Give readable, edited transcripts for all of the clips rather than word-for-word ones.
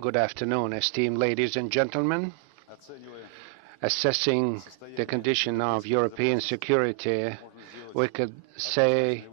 Good afternoon, esteemed ladies and gentlemen. Assessing the condition of European security, we could say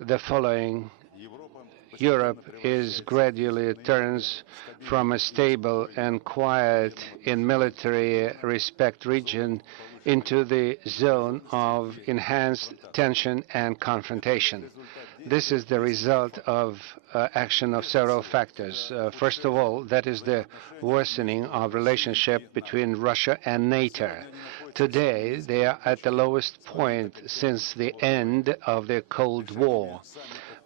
the following. Europe is gradually turns from a stable and quiet in military respect region into the zone of enhanced tension and confrontation. This is the result of action of several factors. First of all, that is the worsening of relationship between Russia and NATO. Today, they are at the lowest point since the end of the Cold War.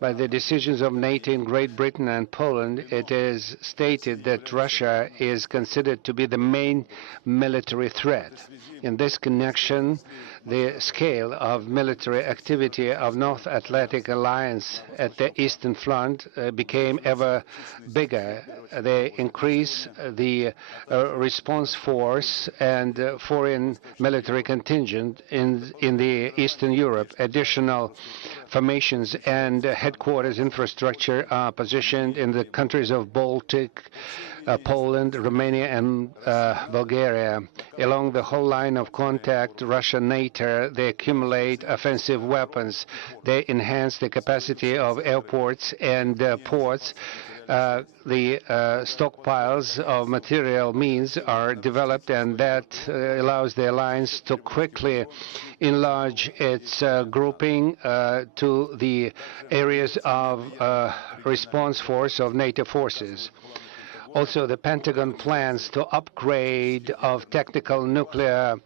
By the decisions of NATO in Great Britain and Poland, it is stated that Russia is considered to be the main military threat. In this connection, the scale of military activity of North Atlantic Alliance at the Eastern Front became ever bigger. They increase the response force and foreign military contingent in the Eastern Europe. Additional formations and headquarters infrastructure are positioned in the countries of Baltic, Poland, Romania, and Bulgaria. Along the whole line of contact, Russia, NATO, they accumulate offensive weapons. They enhance the capacity of airports and ports. The stockpiles of material means are developed, and that allows the alliance to quickly enlarge its grouping to the areas of response force of NATO forces. Also, the Pentagon plans to upgrade of tactical nuclear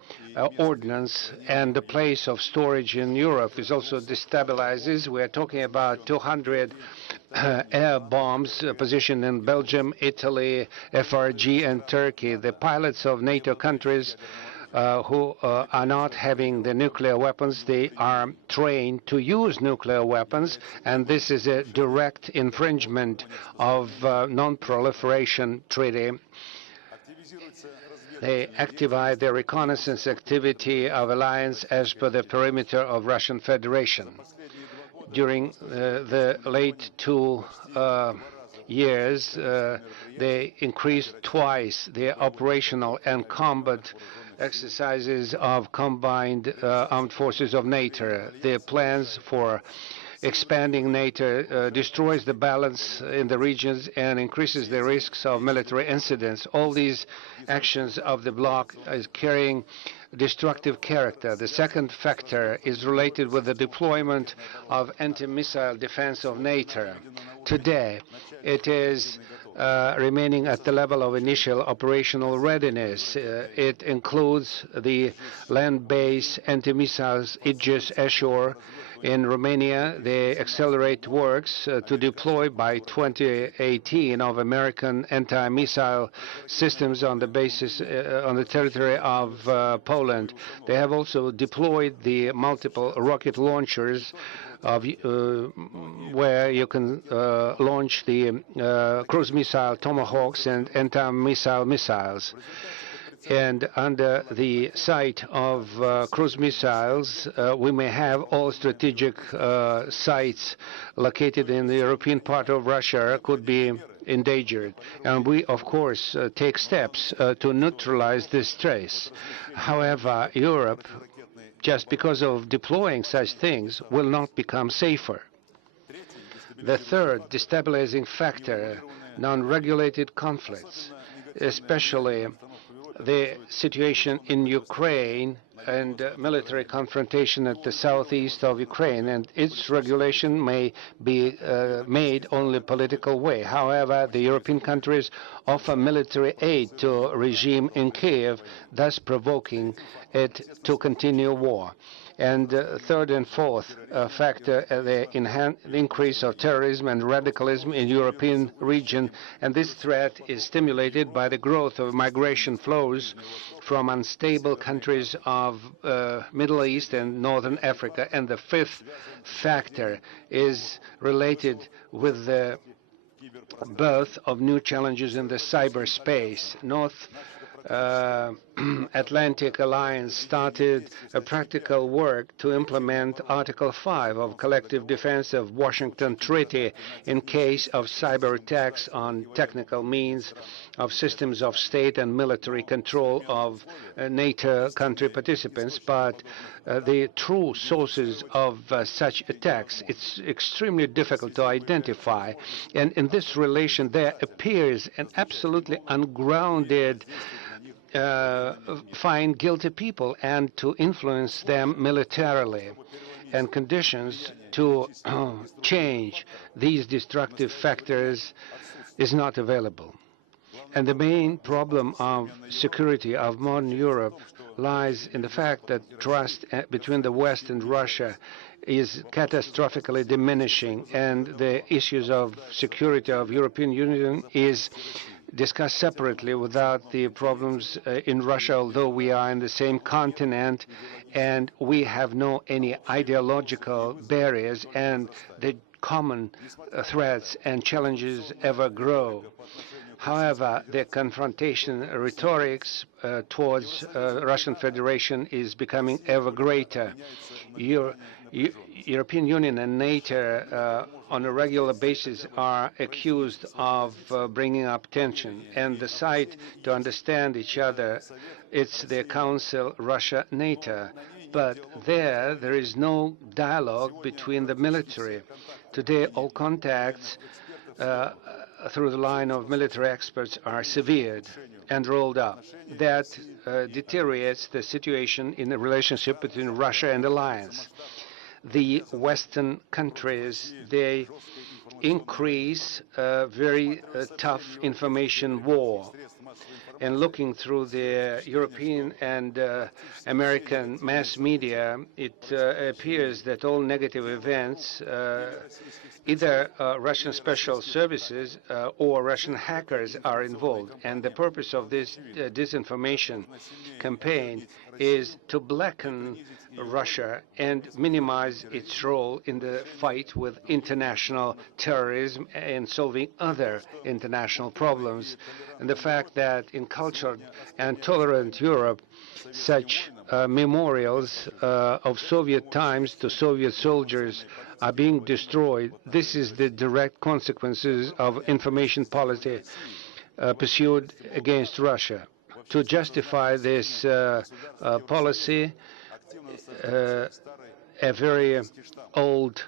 ordnance, and the place of storage in Europe is also destabilizes. We are talking about 200 air bombs positioned in Belgium, Italy, FRG, and Turkey. The pilots of NATO countries who are not having the nuclear weapons, they are trained to use nuclear weapons, and this is a direct infringement of non-proliferation treaty. They activate the reconnaissance activity of alliance as per the perimeter of Russian Federation. During the late 2 years, they increased twice the operational and combat exercises of combined armed forces of NATO. Their plans for expanding NATO destroys the balance in the regions and increases the risks of military incidents. All these actions of the bloc is carrying destructive character. The second factor is related with the deployment of anti-missile defense of NATO. Today, it is remaining at the level of initial operational readiness. It includes the land-based anti-missiles Aegis Ashore. In Romania, they accelerate works to deploy by 2018 of American anti-missile systems on the basis on the territory of Poland. They have also deployed the multiple rocket launchers of, where you can launch the cruise missile Tomahawks and anti-missile missiles. And under the site of cruise missiles, we may have all strategic sites located in the European part of Russia could be endangered. And we, of course, take steps to neutralize this stress. However, Europe, just because of deploying such things, will not become safer. The third destabilizing factor, non-regulated conflicts, especially the situation in Ukraine and military confrontation at the southeast of Ukraine, and its regulation may be made only political way. However, the European countries offer military aid to regime in Kiev, thus provoking it to continue war. And third and fourth factor, the increase of terrorism and radicalism in European region, and this threat is stimulated by the growth of migration flows from unstable countries of Middle East and Northern Africa. And the fifth factor is related with the birth of new challenges in the cyberspace. North Atlantic Alliance started a practical work to implement Article 5 of Collective Defense of Washington Treaty in case of cyber attacks on technical means of systems of state and military control of NATO country participants. But the true sources of such attacks, it's extremely difficult to identify. And in this relation, there appears an absolutely ungrounded find guilty people and to influence them militarily, and conditions to change these destructive factors is not available. And the main problem of security of modern Europe lies in the fact that trust between the West and Russia is catastrophically diminishing, and the issues of security of European Union is discussed separately without the problems in Russia, although we are in the same continent and we have no any ideological barriers, and the common threats and challenges ever grow. However, the confrontation rhetorics towards Russian Federation is becoming ever greater. European Union and NATO on a regular basis are accused of bringing up tension, and the site to understand each other, it's the Council Russia-NATO. But there is no dialogue between the military. Today, all contacts through the line of military experts are severed and rolled up. That deteriorates the situation in the relationship between Russia and alliance. The Western countries, they increase a very tough information war. And looking through the European and American mass media, it appears that all negative events, either Russian special services or Russian hackers are involved. And the purpose of this disinformation campaign is to blacken Russia and minimize its role in the fight with international terrorism and solving other international problems. And the fact that in cultured and tolerant Europe, such memorials of Soviet times to Soviet soldiers are being destroyed, this is the direct consequences of information policy pursued against Russia. To justify this policy, a very old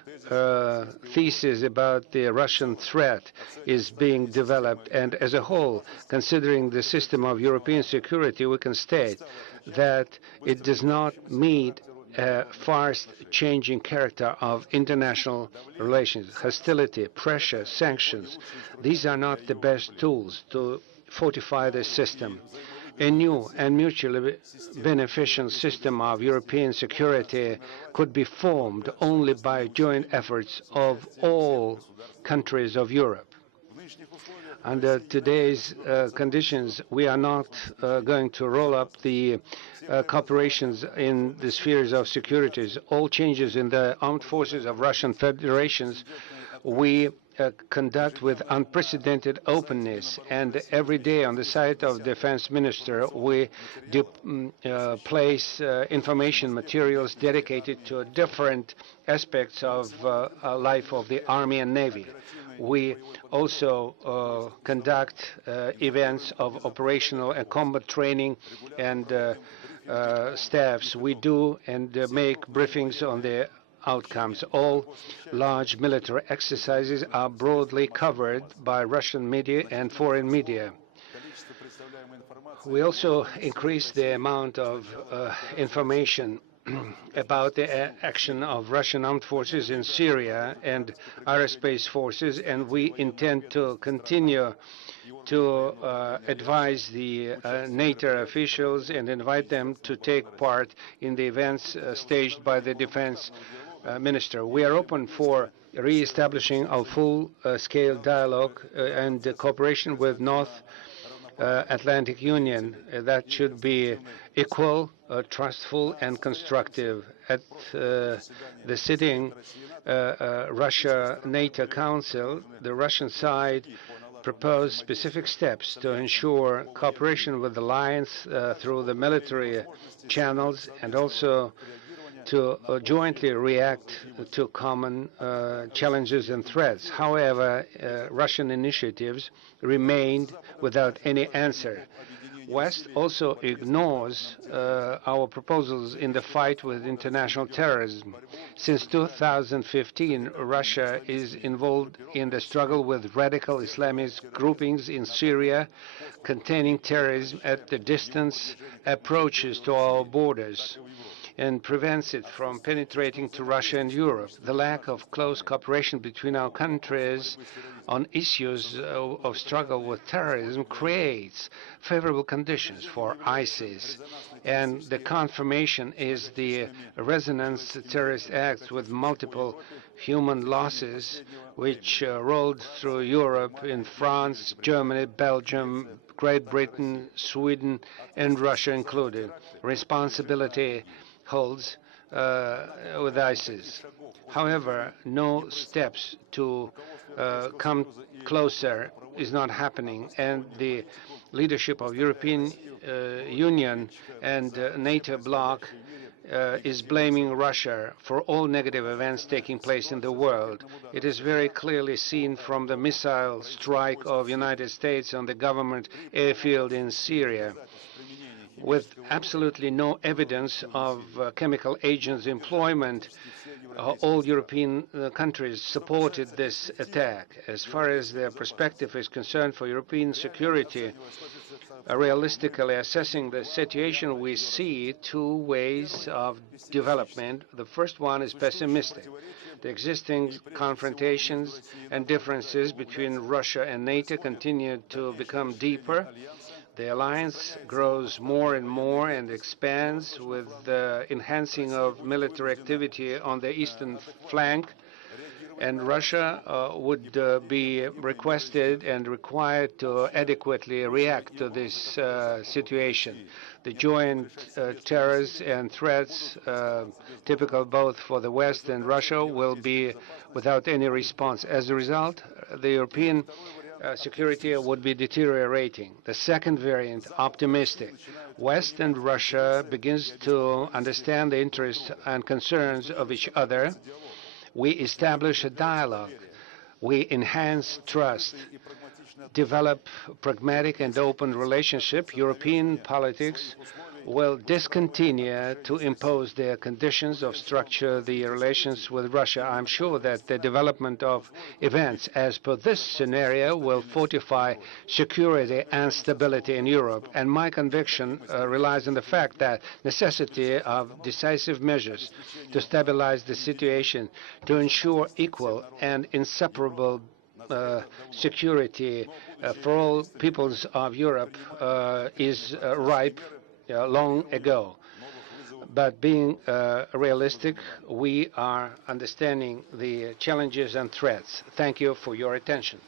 thesis about the Russian threat is being developed, and as a whole, considering the system of European security, we can state that it does not meet a fast-changing character of international relations. Hostility, pressure, sanctions, these are not the best tools to fortify the system. A new and mutually beneficial system of European security could be formed only by joint efforts of all countries of Europe. Under today's conditions, we are not going to roll up the cooperations in the spheres of securities. All changes in the armed forces of Russian Federations, we conduct with unprecedented openness, and every day on the site of Defense Minister we place information materials dedicated to different aspects of life of the Army and Navy. We also conduct events of operational and combat training and staffs. We do and make briefings on the outcomes. All large military exercises are broadly covered by Russian media and foreign media. We also increase the amount of information about the action of Russian armed forces in Syria and aerospace forces, and we intend to continue to advise the NATO officials and invite them to take part in the events staged by the defense minister. We are open for re-establishing a full-scale dialogue and cooperation with North Atlantic Union that should be equal, trustful, and constructive. At the sitting Russia-NATO Council, the Russian side propose specific steps to ensure cooperation with the alliance through the military channels, and also to jointly react to common challenges and threats. However, Russian initiatives remained without any answer. West also ignores our proposals in the fight with international terrorism. Since 2015, Russia is involved in the struggle with radical Islamist groupings in Syria, containing terrorism at the distance approaches to our borders, and prevents it from penetrating to Russia and Europe. The lack of close cooperation between our countries on issues of struggle with terrorism creates favorable conditions for ISIS, and the confirmation is the resonance terrorist acts with multiple human losses which rolled through Europe in France, Germany, Belgium, Great Britain, Sweden, and Russia included. Responsibility holds with ISIS. However, no steps to come closer is not happening, and the leadership of European Union and NATO bloc is blaming Russia for all negative events taking place in the world. It is very clearly seen from the missile strike of United States on the government airfield in Syria. With absolutely no evidence of chemical agents' employment, all European countries supported this attack. As far as the perspective is concerned for European security, realistically assessing the situation, we see two ways of development. The first one is pessimistic. The existing confrontations and differences between Russia and NATO continue to become deeper. The alliance grows more and more and expands with the enhancing of military activity on the eastern flank, and Russia would be requested and required to adequately react to this situation. The joint terrors and threats, typical both for the West and Russia, will be without any response. As a result, the European security would be deteriorating. The second variant, optimistic. West and Russia begins to understand the interests and concerns of each other. We establish a dialogue. We enhance trust, develop pragmatic and open relationship. European politics will discontinue to impose their conditions of structure the relations with Russia. I'm sure that the development of events as per this scenario will fortify security and stability in Europe. And my conviction relies on the fact that necessity of decisive measures to stabilize the situation, to ensure equal and inseparable security for all peoples of Europe is ripe long ago. But being realistic, we are understanding the challenges and threats. Thank you for your attention.